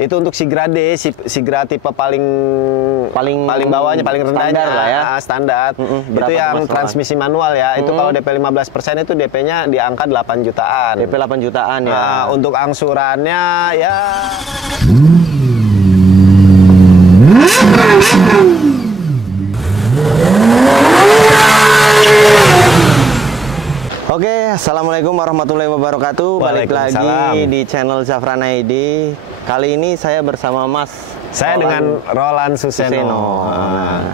Itu untuk Sigra D, Sigra tipe paling bawahnya, paling rendahnya standar lah ya. Standar. Itu yang transmisi manual ya. Itu kalau DP 15% itu DP-nya di angka 8 jutaan. DP 8 jutaan ya. Untuk angsurannya ya Oke, assalamualaikum warahmatullahi wabarakatuh. Balik lagi di channel Zafran ID. Kali ini saya bersama Mas. Saya dengan Roland Suseno. Nah,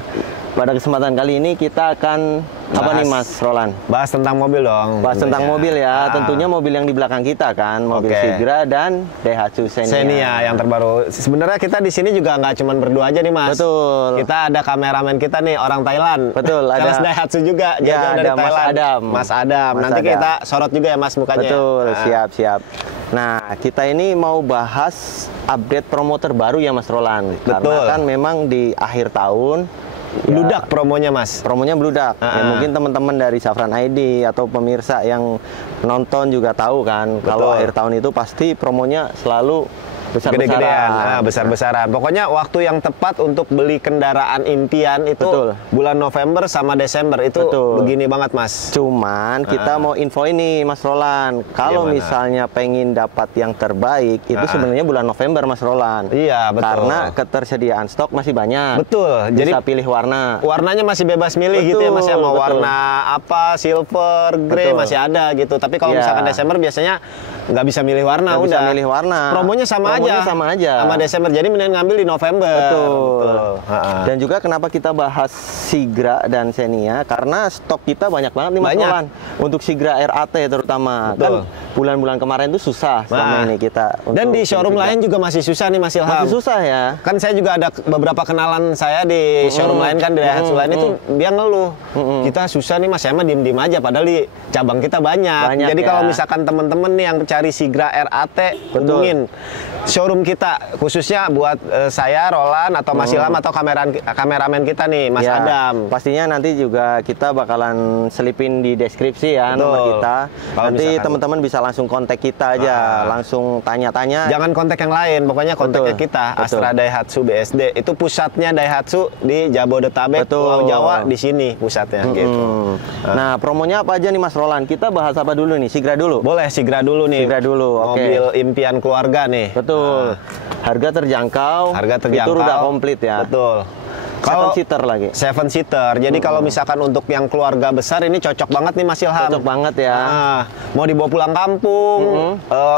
pada kesempatan kali ini kita akan apa nih Mas Roland? Bahas tentang mobil dong. Bahas tentang mobil ya. Tentunya mobil yang di belakang kita kan, mobil Sigra dan Daihatsu Xenia yang terbaru. Sebenarnya kita di sini juga nggak cuma berdua aja nih Mas. Betul. Kita ada kameramen kita nih orang Thailand. Betul. Ada Daihatsu juga. Ya, ada Mas Adam. Mas Adam. Nanti kita sorot juga ya Mas mukanya. Betul. Siap. Nah, kita ini mau bahas update promo terbaru ya Mas Roland. Betul. Karena kan memang di akhir tahun bludak promonya Mas. Promonya bludak. Ya, mungkin teman-teman dari Zafran ID atau pemirsa yang nonton juga tahu kan. Kalau akhir tahun itu pasti promonya selalu besar-besaran. Besar-besaran. Pokoknya waktu yang tepat untuk beli kendaraan impian itu bulan November sama Desember itu begini banget Mas. Cuman kita mau info ini Mas Roland. Kalau misalnya pengen dapat yang terbaik itu sebenarnya bulan November Mas Roland. Iya betul. Karena ketersediaan stok masih banyak. Betul. Jadi bisa pilih warna. Warnanya masih bebas milih gitu ya Mas ya. Mau warna apa, silver, grey masih ada gitu. Tapi kalau misalkan Desember biasanya nggak bisa milih warna. Bisa milih warna. Promonya sama aja sama Desember, jadi mending ngambil di November. Betul. Dan juga kenapa kita bahas Sigra dan Xenia, karena stok kita banyak banget nih Mas Roland. Untuk Sigra RAT terutama. Kan bulan-bulan kemarin itu susah selama ini kita. Dan di showroom lain juga masih susah nih Mas Ilham. Masih susah ya. Kan saya juga ada beberapa kenalan saya di showroom lain kan, di Daihatsu lain itu dia ngeluh. Kita susah nih Mas, saya mah diem-diem aja padahal di cabang kita banyak. Jadi kalau misalkan temen-temen nih yang cari Sigra RAT, hubungin showroom kita, khususnya buat saya, Roland, atau Mas Ilham, atau kameramen kita nih, Mas Adam. Pastinya nanti juga kita bakalan selipin di deskripsi ya nomor kita. Nanti teman-teman bisa langsung kontak kita aja, langsung tanya-tanya. Jangan kontak yang lain, pokoknya kontaknya kita, Astra Daihatsu BSD. Itu pusatnya Daihatsu di Jabodetabek, Pulau Jawa, di sini pusatnya gitu. Nah, promonya apa aja nih Mas Roland? Kita bahas apa dulu nih? Sigra dulu? Boleh, Sigra dulu nih. Sigra dulu, mobil impian keluarga nih. Betul. Harga terjangkau. Fitur udah komplit ya. Betul. 7 seater lagi. 7 seater. Jadi kalau misalkan untuk yang keluarga besar ini cocok banget nih Mas Ilham. Cocok banget ya. Mau dibawa pulang kampung,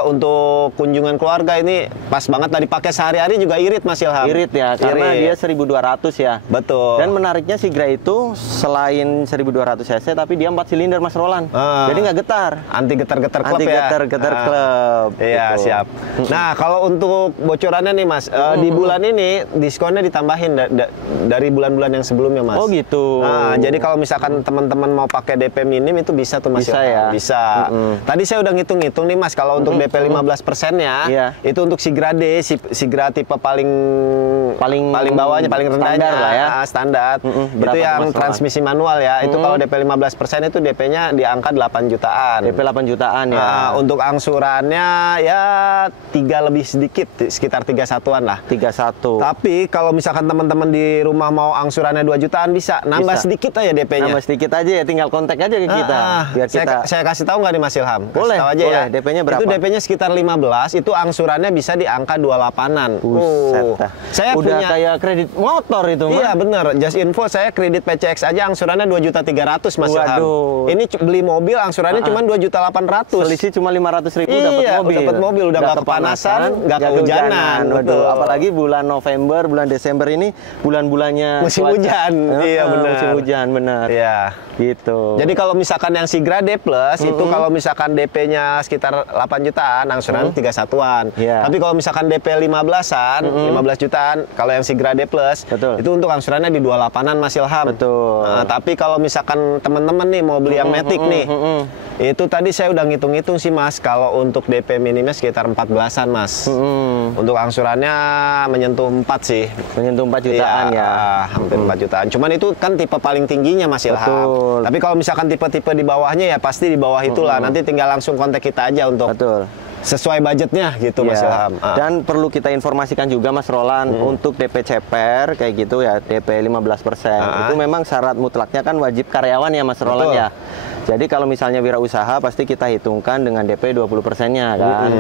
untuk kunjungan keluarga ini pas banget lah dipakai sehari-hari juga irit Mas Ilham. Irit ya, karena dia 1200 ya. Betul. Dan menariknya Sigra itu selain 1200 cc tapi dia 4 silinder Mas Roland. Jadi nggak getar. Anti getar-getar klub ya. Anti getar-getar klub. Iya, gitu. Siap. Nah, kalau untuk bocorannya nih Mas, di bulan ini diskonnya ditambahin dari bulan-bulan yang sebelumnya Mas. Oh gitu. Nah, jadi kalau misalkan teman-teman mau pakai DP minim itu bisa tuh Mas. Bisa ya? Bisa. Tadi saya udah ngitung-ngitung nih Mas, kalau untuk DP 15%-nya itu untuk Sigra D, Sigra tipe paling bawahnya, paling rendahnya lah ya. Standar. Itu yang transmisi manual ya. Itu kalau DP 15% itu DP-nya di angka 8 jutaan. DP 8 jutaan ya. Untuk angsurannya ya 3 lebih sedikit, sekitar 31-an lah. 31. Tapi kalau misalkan teman-teman di rumah mau angsurannya 2 jutaan bisa nambah sedikit aja DP-nya. Nambah sedikit aja ya, tinggal kontak aja ke kita. Biar saya kasih tahu nggak nih Mas Ilham? Boleh, tahu aja ya. DP-nya berapa? Itu DP-nya sekitar 15, itu angsurannya bisa di angka 28-an. Saya udah punya kayak kredit motor itu Mas. Iya bener, just info saya kredit PCX aja angsurannya 2.300.000 Mas Ilham. Ini beli mobil angsurannya cuma 2.800.000. Selisih cuma 500.000 dapat mobil. Udah nggak kepanasan, nggak kehujanan. Waduh, apalagi bulan November, bulan Desember ini bulan-bulannya musim hujan. Iya benar. Musim hujan benar. Iya. Gitu. Jadi kalau misalkan yang Sigra D plus itu kalau misalkan DP-nya sekitar 8 jutaan, angsuran 31-an. Tapi kalau misalkan DP 15-an, 15 jutaan, kalau yang Sigra D plus itu untuk angsurannya di 28-an Mas Ilham. Betul. Nah, tapi kalau misalkan teman-teman nih mau beli yang Matic nih, itu tadi saya udah ngitung-ngitung sih Mas, kalau untuk DP minimnya sekitar 14-an Mas. Untuk angsurannya menyentuh 4 sih. Menyentuh 4 jutaan ya. Hampir 4 jutaan. Cuman itu kan tipe paling tingginya Mas Ilham. Betul. Tapi kalau misalkan tipe-tipe di bawahnya ya pasti di bawah itulah. Nanti tinggal langsung kontak kita aja untuk sesuai budgetnya gitu Mas Ilham. Dan perlu kita informasikan juga Mas Roland, untuk DP CPR kayak gitu ya, DP 15%. Itu memang syarat mutlaknya kan wajib karyawan ya Mas Roland ya. Jadi kalau misalnya wirausaha pasti kita hitungkan dengan DP 20%-nya kan.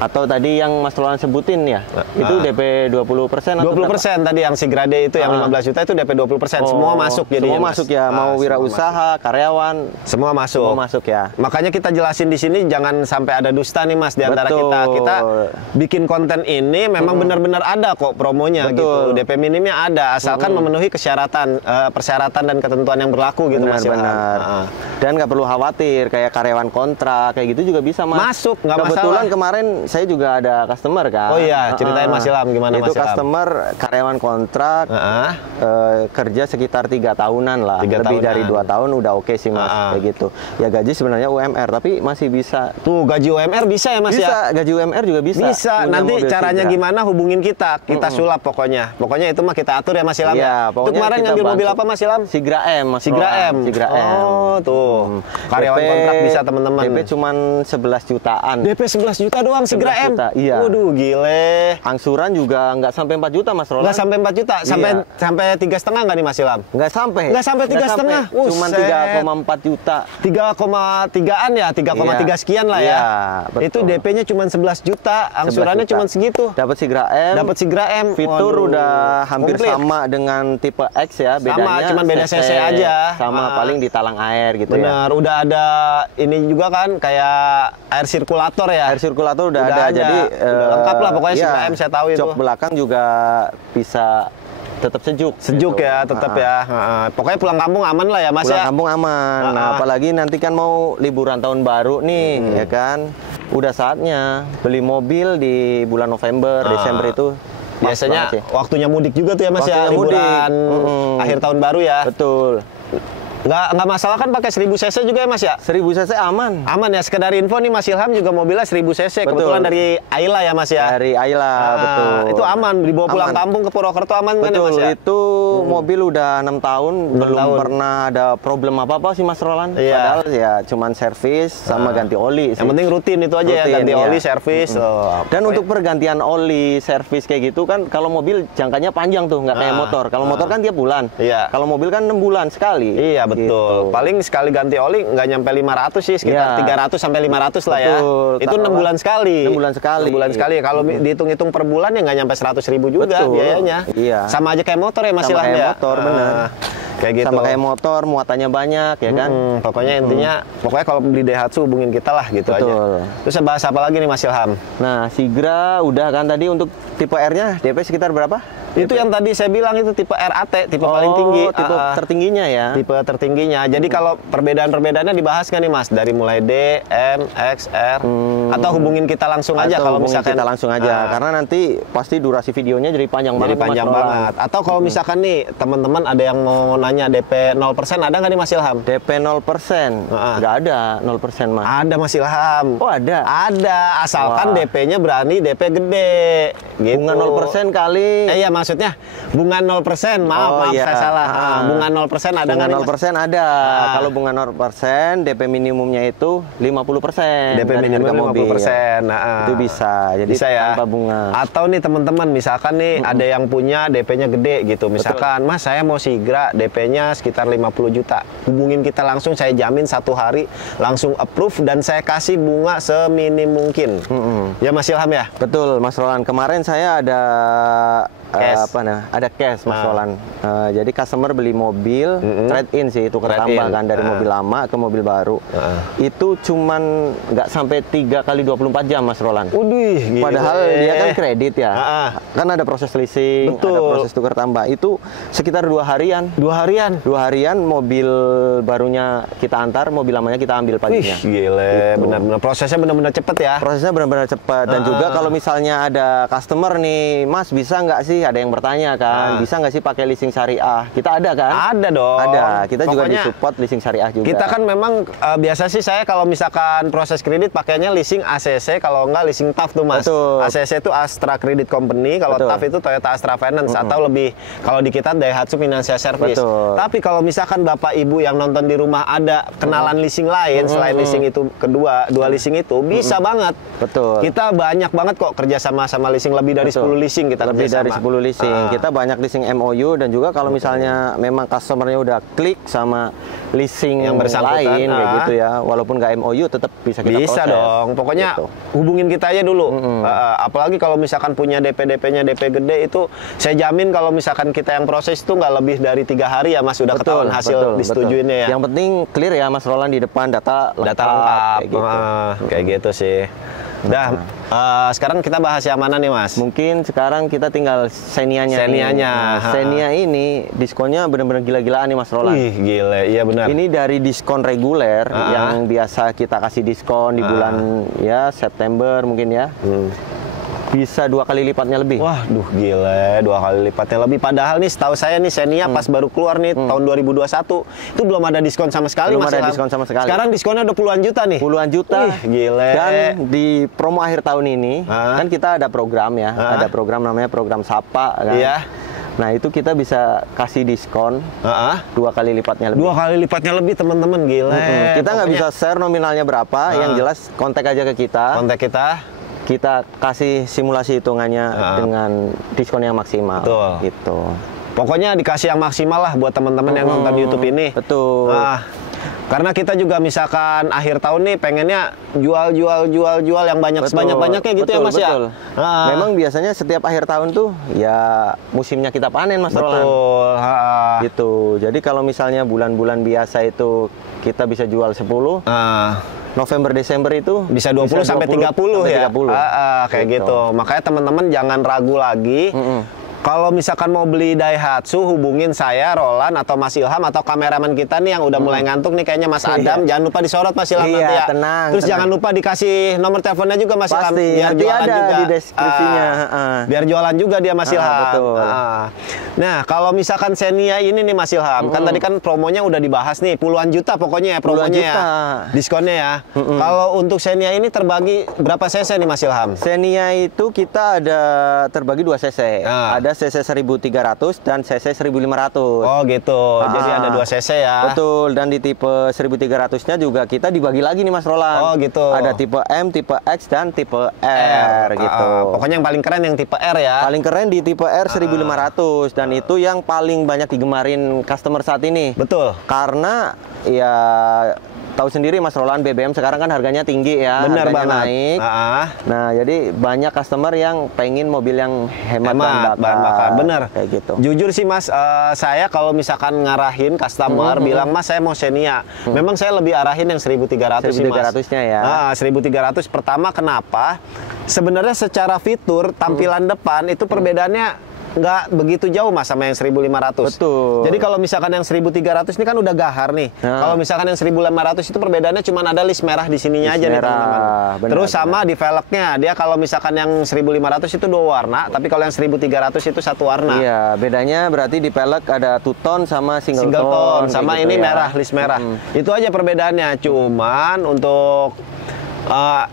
Atau tadi yang Mas Roland sebutin ya, itu DP 20% atau 20% tadi yang Sigrade itu yang 15 juta itu DP 20%. Semua masuk jadinya. Semua masuk ya, mau wirausaha, karyawan, semua masuk. Semua masuk ya. Makanya kita jelasin di sini jangan sampai ada dusta nih Mas di antara kita. Kita bikin konten ini memang benar-benar ada kok promonya gitu. DP minimnya ada asalkan memenuhi persyaratan dan ketentuan yang berlaku gitu Mas. Benar. Dan nggak perlu khawatir kayak karyawan kontrak kayak gitu juga bisa Mas. Masuk, nggak masalah. Kebetulan kemarin saya juga ada customer kan. Oh iya, ceritain Mas Ilham gimana Mas Itu Ilham? customer karyawan kontrak kerja sekitar 3 tahunan lah. 3 lebih tahunan. dari 2 tahun udah oke sih Mas kayak gitu. Ya gaji sebenarnya UMR tapi masih bisa. Tuh gaji UMR bisa ya Mas Bisa, ya? gaji UMR juga bisa. Bisa. Nanti caranya gimana hubungin kita. Kita sulap pokoknya. Pokoknya itu mah kita atur ya Mas Ilham. Iya, Itu kemarin ngambil mobil apa Mas Ilham? Sigra M Mas. Sigra M. Sigra M. Oh, tuh. Karyawan kontrak bisa teman-teman. DP cuman 11 jutaan. DP 11 juta doang Sigra M. Iya. Waduh, gile. Angsuran juga nggak sampai 4 juta Mas Roland. Nggak sampai 4 juta, sampai 3,5 nggak nih Mas Ilham? Nggak sampai. Nggak sampai 3,5. Cuman 3,4 juta. 3,3-an ya, 3,3 sekian lah ya. Iya, betul. Itu DP-nya cuma 11 juta, angsurannya cuma segitu. Dapat Sigra M. Dapat Sigra M. Fitur udah hampir komplit. sama dengan tipe X ya, bedanya cuma beda CC aja. Sama paling di talang air gitu. Bener, udah ada ini juga kan kayak air sirkulator ya. Air sirkulator udah ada. Jadi udah lengkap lah pokoknya Sigra M saya tahu itu. Jok belakang juga bisa tetap sejuk gitu. Ya tetap ya. Pokoknya pulang kampung aman lah ya Mas pulang ya. kampung aman. Nah, apalagi nanti kan mau liburan tahun baru nih ya kan. Udah saatnya beli mobil di bulan November, Desember itu. Biasanya waktunya mudik juga tuh ya Mas ya, liburan akhir tahun baru ya. Betul. Nggak masalah kan pakai 1000 cc juga ya Mas ya? 1000 cc aman. Aman ya, sekedar info nih Mas Ilham juga mobilnya 1000 cc. Kebetulan dari Ayla ya Mas ya? Dari Ayla, betul. Itu aman, dibawa pulang kampung ke Purwokerto aman kan ya Mas ya? Itu mobil udah 6 tahun, belum pernah ada problem apa-apa sih Mas Roland. Padahal ya cuman servis sama ganti oli sih. Yang penting rutin itu aja ya, ganti oli, servis. Dan untuk pergantian oli, servis kayak gitu kan, kalau mobil jangkanya panjang tuh, nggak kayak motor. Kalau motor kan tiap bulan. Kalau mobil kan 6 bulan sekali. Iya, betul. Gitu. Paling sekali ganti oli nggak nyampe 500 sih, sekitar 300 sampai 500 lah ya. Itu 6 bulan sekali. 6 bulan sekali. 6 bulan sekali. Kalau dihitung-hitung per bulan ya nggak nyampe 100.000 juga biayanya. Sama aja kayak motor ya Mas Ilham ya. Kayak motor bener. Kayak gitu. Sama kayak motor, muatannya banyak ya kan. Pokoknya intinya, pokoknya kalau beli Daihatsu hubungin kita lah gitu aja. Terus bahas apa lagi nih Mas Ilham? Nah, Sigra udah kan tadi. Untuk tipe R-nya DP sekitar berapa? Itu yang tadi saya bilang itu tipe RAT, tipe paling tinggi. Tipe tertingginya ya? Tipe tertingginya. Jadi kalau perbedaan-perbedaannya dibahas kan nih Mas? Dari mulai D, M, X, R. Atau hubungin kita langsung aja kalau misalkan. Kita langsung aja. Karena nanti pasti durasi videonya jadi panjang banget. Jadi panjang banget. Atau kalau misalkan nih teman-teman ada yang mau nanya DP 0%, ada nggak nih Mas Ilham? DP 0%? Nggak ada 0% Mas. Ada Mas Ilham. Oh ada? Ada. Asalkan DP-nya berani DP gede. Gitu. Bunga 0% kali. Iya maksudnya bunga 0%. Maaf saya salah. Bunga 0% ada nggak nih Mas? 0% ada. Kalau bunga 0%, DP minimumnya itu 50%. DP minimum 50%. Itu bisa. Jadi bisa ya. tanpa bunga. Atau nih teman-teman, misalkan nih ada yang punya DP-nya gede gitu. Misalkan Mas saya mau Sigra, DP-nya sekitar 50 juta. Hubungin kita langsung, saya jamin 1 hari langsung approve dan saya kasih bunga seminim mungkin. Ya Mas Ilham ya? Betul Mas Roland. Kemarin saya ada cash. Ada cash Mas Roland. Jadi customer beli mobil, trade in sih, tukar tambah kan dari mobil lama ke mobil baru. Itu cuman nggak sampai 3 kali 24 jam Mas Roland. Padahal dia kan kredit ya. Kan ada proses leasing, ada proses tukar tambah. Itu sekitar 2 harian. 2 harian? 2 harian mobil barunya kita antar, mobil lamanya kita ambil paginya. Gile, benar-benar prosesnya benar-benar cepet ya. Prosesnya benar-benar cepat. Dan juga kalau misalnya ada customer nih, Mas bisa nggak sih sih ada yang bertanya kan, bisa nggak sih pakai leasing syariah? Kita ada kan? Ada dong. Ada. Kita juga Pokoknya disupport leasing syariah juga. Kita kan memang biasa sih saya kalau misalkan proses kredit pakainya leasing ACC, kalau enggak leasing TAF tuh Mas. Betul. ACC itu Astra Credit Company, kalau TAF itu Toyota Astra Finance, atau lebih kalau di kita Daihatsu Financial Service. Betul. Tapi kalau misalkan Bapak Ibu yang nonton di rumah ada kenalan leasing lain selain leasing itu dua leasing itu bisa banget. Betul. Kita banyak banget kok kerja sama leasing, lebih dari 10 leasing kita lebih kerja dari sama. 10 leasing. Kita banyak leasing MOU, dan juga kalau misalnya memang customernya udah klik sama leasing yang bersangkutan lain kayak gitu ya, walaupun nggak MOU tetap bisa kita bisa proses. dong. Pokoknya gitu. hubungin kita aja dulu. Apalagi kalau misalkan punya DP-nya DP gede itu, saya jamin kalau misalkan kita yang proses itu nggak lebih dari 3 hari ya Mas, udah ketahuan hasil disetujuinnya ya. Yang penting clear ya Mas Roland, di depan data lengkap kayak gitu. Kayak gitu sih. Dah, sekarang kita bahas yang mana nih Mas? Mungkin sekarang kita tinggal Xenia-nya. Xenia-nya. Xenia ini diskonnya benar-benar gila-gilaan nih Mas Roland. Ih, gile. Iya benar. Ini dari diskon reguler yang biasa kita kasih diskon di bulan ya September mungkin ya. Bisa 2 kali lipatnya lebih. Wah, gile, 2 kali lipatnya lebih. Padahal nih setahu saya nih Xenia pas baru keluar nih tahun 2021 itu belum ada diskon sama sekali. Belum ada diskon sama sekali. Sekarang diskonnya udah puluhan juta nih. Puluhan juta. Ih, gile. Dan di promo akhir tahun ini kan kita ada program ya, ada program namanya program Sapa kan. Iya. Nah itu kita bisa kasih diskon 2 kali lipatnya lebih. 2 kali lipatnya lebih teman-teman, gile. Kita nggak bisa share nominalnya berapa, yang jelas kontak aja ke kita. Kontak Kita kasih simulasi hitungannya dengan diskon yang maksimal. Betul. Gitu. Pokoknya dikasih yang maksimal lah buat teman-teman yang nonton YouTube ini. Betul. Karena kita juga misalkan akhir tahun nih pengennya jual yang sebanyak-banyaknya gitu ya Mas betul. ya. Memang biasanya setiap akhir tahun tuh ya musimnya kita panen Mas Roland. Betul. Gitu. Jadi kalau misalnya bulan-bulan biasa itu kita bisa jual 10. November Desember itu bisa 20 sampai 30 ya. 30. Kayak gitu. Makanya teman-teman jangan ragu lagi. Kalau misalkan mau beli Daihatsu, hubungin saya, Roland, atau Mas Ilham, atau kameramen kita nih yang udah mulai ngantuk nih kayaknya Mas Adam. Jangan lupa disorot Mas Ilham nanti ya. Tenang. Terus jangan lupa dikasih nomor teleponnya juga Mas Ilham. Biar Nanti jualan ada juga di deskripsinya. Biar jualan juga dia Mas Ilham. Betul. Nah, kalau misalkan Xenia ini nih Mas Ilham, kan tadi kan promonya udah dibahas nih, puluhan juta pokoknya ya promonya ya. Diskonnya ya. Kalau untuk Xenia ini terbagi berapa cc nih Mas Ilham? Xenia itu kita ada terbagi 2 cc. Ada cc 1300 dan cc 1500. Oh gitu. Jadi ada 2 cc ya. Betul. Dan di tipe 1300-nya juga kita dibagi lagi nih Mas Roland. Oh gitu. Ada tipe M, tipe X, dan tipe R gitu. Pokoknya yang paling keren yang tipe R ya. Paling keren di tipe R 1500, dan itu yang paling banyak digemarin customer saat ini. Betul. Karena ya tahu sendiri Mas Roland, BBM sekarang kan harganya tinggi ya, bener harganya banget. naik. Nah, jadi banyak customer yang pengen mobil yang hemat bahan bakar. Bener. Kayak gitu. Jujur sih Mas, saya kalau misalkan ngarahin customer bilang Mas saya mau Xenia, memang saya lebih arahin yang 1300 sih Mas. 1300-nya ya. 1300 pertama kenapa? Sebenarnya secara fitur tampilan depan itu perbedaannya nggak begitu jauh Mas sama yang 1500. Betul. Jadi kalau misalkan yang 1300 ini kan udah gahar nih. Kalau misalkan yang 1500 itu perbedaannya cuma ada list merah di sininya aja nih teman-teman. Terus sama di velgnya, dia kalau misalkan yang 1500 itu 2 warna, tapi kalau yang 1300 itu 1 warna. Iya, bedanya berarti di velg ada two tone sama single tone sama gitu ini ya. merah, list merah. Itu aja perbedaannya. Cuman untuk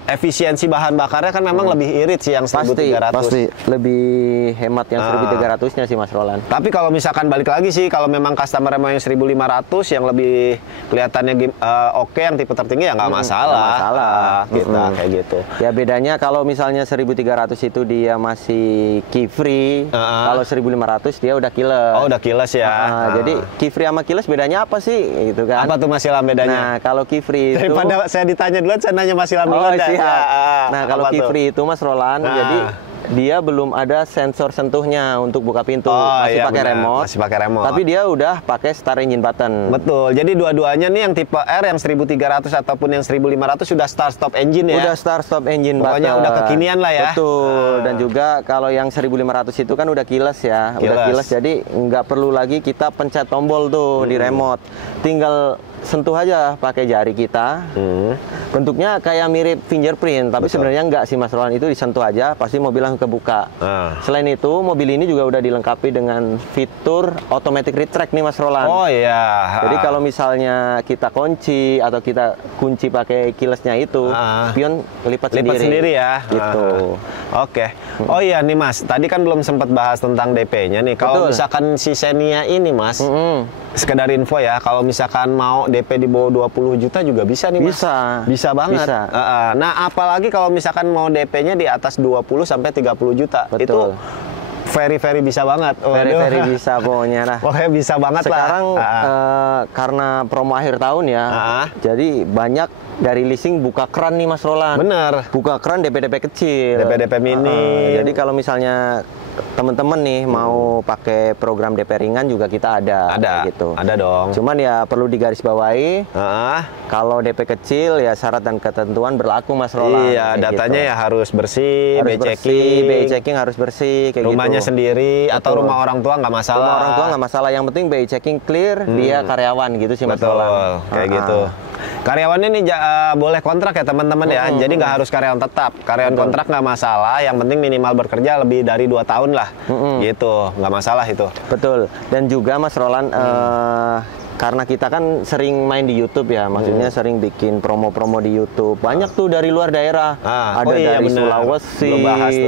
efisiensi bahan bakarnya kan memang lebih irit sih yang 1300. Pasti lebih hemat yang 1300-nya sih Mas Roland. Tapi kalau misalkan balik lagi sih, kalau memang customer mau yang 1500 yang lebih kelihatannya oke, yang tipe tertinggi ya nggak masalah. Nggak masalah. Kita kayak gitu. Ya bedanya kalau misalnya 1300 itu dia masih key free, kalau 1500 dia udah keyless. Oh, udah keyless ya. Jadi key free sama keyless bedanya apa sih gitu kan? Apa tuh Mas Ilham bedanya? Nah, kalau key free itu daripada saya ditanya duluan, saya nanya Mas Ilham. Siap. Nah, kalau key free itu Mas Roland, jadi dia belum ada sensor sentuhnya untuk buka pintu, masih pakai remote. Masih pakai remote. Tapi dia udah pakai start engine button. Betul. Jadi dua-duanya nih yang tipe R yang 1300 ataupun yang 1500 sudah start stop engine ya. Udah start stop engine Pokoknya button. udah kekinian lah ya. Betul. Dan juga kalau yang 1500 itu kan udah keyless ya. Udah keyless, jadi nggak perlu lagi kita pencet tombol tuh di remote. Tinggal sentuh aja pakai jari kita. Bentuknya kayak mirip fingerprint, tapi sebenarnya enggak sih Mas Roland, itu disentuh aja pasti mobil langsung kebuka. Selain itu, mobil ini juga udah dilengkapi dengan fitur automatic retract nih Mas Roland. Oh iya. Jadi kalau misalnya kita kunci atau kita kunci pakai keyless-nya itu, spion lipat sendiri ya. Gitu. Oke. Oh iya nih Mas, tadi kan belum sempat bahas tentang DP-nya nih. Kalau misalkan si Xenia ini Mas, sekedar info ya, kalau misalkan mau DP di bawah 20 juta juga bisa nih Mas. Bisa banget. Bisa. Nah, apalagi kalau misalkan mau DP-nya di atas 20 sampai 30 juta. Betul. Itu very bisa banget. Very bisa pokoknya lah. Pokoknya bisa banget sekarang, lah. Sekarang karena promo akhir tahun ya, jadi banyak dari leasing buka keran nih Mas Roland. Bener. Buka keran DP kecil. DP mini. Jadi kalau misalnya teman-teman nih mau pakai program DP ringan juga kita ada gitu. Ada dong. Cuman ya perlu digarisbawahi. Kalau DP kecil ya syarat dan ketentuan berlaku Mas Roland. Iya, datanya gitu. Ya harus bersih, BI checking harus bersih kayak rumahnya gitu. Sendiri atau rumah orang tua nggak masalah. Rumah orang tua nggak masalah, yang penting BI checking clear, dia karyawan gitu sih Mas Roland. Kayak gitu. Karyawannya nih boleh kontrak ya teman-teman ya, jadi nggak harus karyawan tetap. Karyawan kontrak nggak masalah, yang penting minimal bekerja lebih dari 2 tahun lah, gitu, nggak masalah itu. Betul. Dan juga Mas Roland, karena kita kan sering main di YouTube ya, maksudnya sering bikin promo-promo di YouTube. Banyak tuh dari luar daerah, ada dari Sulawesi,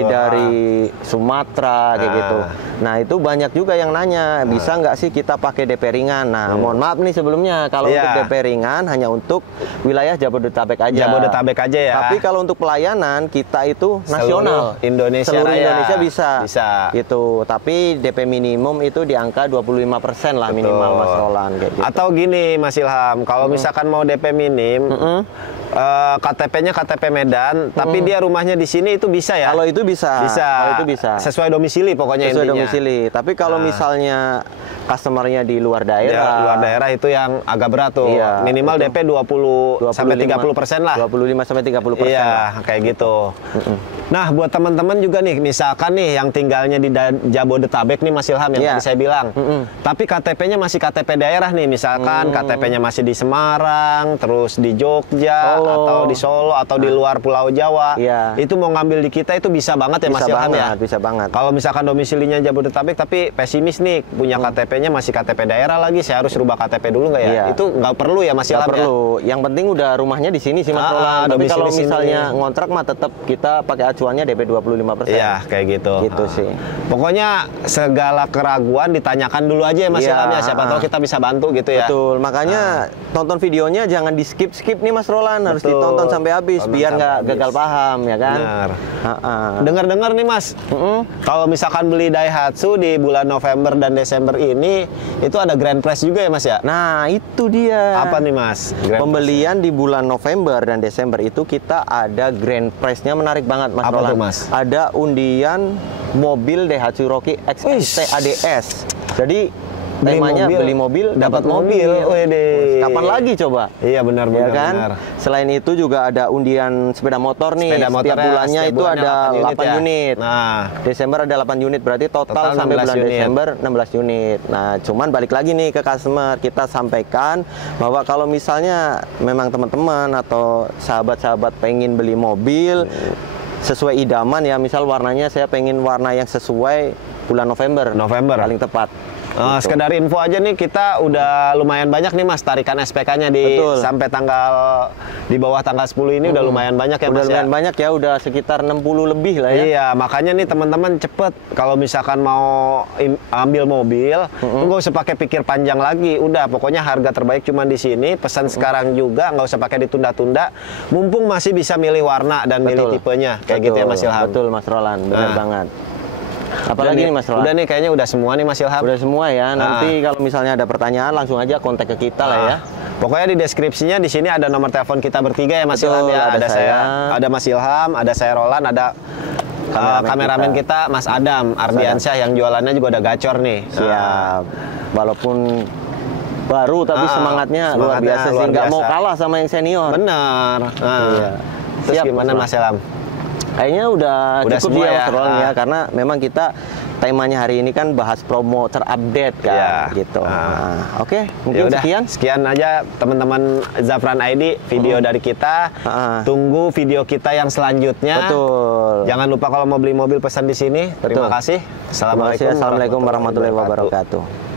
dari Sumatera kayak gitu. Nah itu banyak juga yang nanya, bisa nggak sih kita pakai DP ringan? Nah mohon maaf nih sebelumnya, kalau untuk DP ringan hanya untuk wilayah Jabodetabek aja. Jabodetabek aja ya. Tapi kalau untuk pelayanan kita itu nasional. Seluruh Indonesia bisa. Gitu. Tapi DP minimum itu di angka 25% lah minimal Mas Roland kayak gitu. Atau gini Mas Ilham, kalau misalkan mau DP minim, KTP-nya KTP Medan, tapi dia rumahnya di sini itu bisa ya? Kalau itu bisa. Kalau itu bisa. Sesuai domisili pokoknya sesuai intinya. Domisili. Tapi kalau misalnya customernya di luar daerah. Luar daerah itu yang agak berat tuh. Minimal DP 20 sampai 30% lah. 25 sampai 30%. Iya, kayak gitu. Nah, buat teman-teman juga nih, misalkan nih yang tinggalnya di Jabodetabek nih Mas Ilham yang tadi saya bilang. Tapi KTP-nya masih KTP daerah nih, misalkan KTP-nya masih di Semarang, terus di Jogja, atau di Solo, atau di luar Pulau Jawa. Itu mau ngambil di kita itu bisa banget ya Mas Ilham ya? Bisa banget. Kalau misalkan domisilinya Jabodetabek tapi pesimis nih, punya KTP-nya masih KTP daerah lagi, saya harus rubah KTP dulu nggak ya? Itu nggak perlu ya Mas Ilham ya? Perlu. Yang penting udah rumahnya di sini sih Mas Roland. Tapi kalau misalnya ngontrak mah tetap kita pakai acuannya DP 25%. Iya, kayak gitu. Gitu sih. Pokoknya segala keraguan ditanyakan dulu aja ya Mas Ilham ya, siapa tahu kita bisa bantu gitu ya. Betul, makanya tonton videonya jangan di skip nih Mas Roland, harus ditonton sampai habis biar nggak gagal paham ya kan. Dengar-dengar nih Mas, kalau misalkan beli Daihatsu di bulan November dan Desember ini, itu ada Grand Prize juga ya Mas ya? Nah itu dia. Apa nih Mas? Pembelian di bulan November dan Desember itu kita ada Grand Prize-nya menarik banget Mas Roland. Tuh, Mas? Ada undian mobil Daihatsu Rocky XST ADS. Jadi temanya beli mobil dapat mobil. Kapan lagi coba? Iya benar ya kan? Selain itu juga ada undian sepeda motor nih. Setiap bulannya itu ada 8 unit. Nah, Desember ada 8 unit, berarti total sampai bulan Desember 16 unit. Nah, cuman balik lagi nih ke customer, kita sampaikan bahwa kalau misalnya memang teman-teman atau sahabat-sahabat pengen beli mobil sesuai idaman ya, misal warnanya saya pengen warna yang sesuai bulan November paling tepat. Gitu. Sekedar info aja nih, kita udah lumayan banyak nih Mas tarikan SPK-nya di sampai di bawah tanggal 10 ini udah lumayan banyak ya Mas. Udah lumayan banyak ya, udah sekitar 60 lebih lah ya. Iya, makanya nih teman-teman cepet kalau misalkan mau ambil mobil, nggak usah pakai pikir panjang lagi. Udah, pokoknya harga terbaik cuma di sini. Pesan sekarang juga, nggak usah pakai ditunda-tunda. Mumpung masih bisa milih warna dan milih tipenya, kayak gitu ya Mas Ilham. Betul Mas Roland, benar banget. Apalagi nih Mas Roland? Udah nih kayaknya udah semua nih Mas Ilham. Udah semua ya. Nanti kalau misalnya ada pertanyaan langsung aja kontak ke kita lah ya. Pokoknya di deskripsinya di sini ada nomor telepon kita bertiga ya Mas Ilham ya. Ada saya, ada Mas Ilham, ada saya Roland, ada kameramen kita Mas Adam Ardiansyah yang jualannya juga udah gacor nih. Siap. Walaupun baru tapi semangatnya luar biasa sih. Nggak mau kalah sama yang senior. Benar. Terus gimana Mas Ilham? Kayaknya udah cukup semua ya Mas Roland ya, karena memang kita temanya hari ini kan bahas promo terupdate kan, gitu. Oke, mungkin sekian aja teman-teman Zafran ID video dari kita. Tunggu video kita yang selanjutnya. Betul. Jangan lupa kalau mau beli mobil pesan di sini. Terima kasih. Assalamualaikum warahmatullahi wabarakatuh.